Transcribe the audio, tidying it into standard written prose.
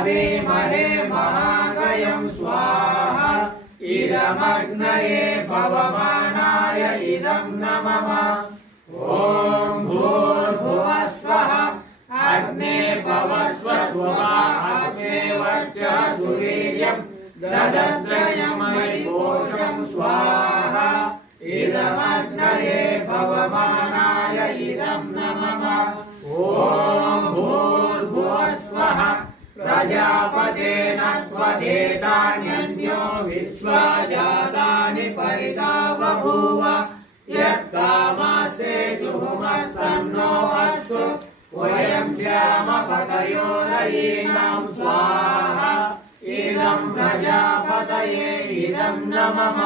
हविमहे महागयं स्वाहा इदमग्नये पवमानाय इदं नमः ॐ भूर्भुवः स्वः अग्ने भवस्व स्वाहास्मे वच्चः सुवीर्यं ददत्रयमयि कोशं स्वाहा इदमग्नये पवमानाय इदं नमः ॐ भूर्भुवः स्वः प्रजापतेन त्वदेतान्यन्यो विश्वा जातानि परिता बभूव यत्कामास्ते जुहुमस्तं नो अस्तु वयं श्यामपतयो रयीणां स्वाहा इदं प्रजापतये इदं नमः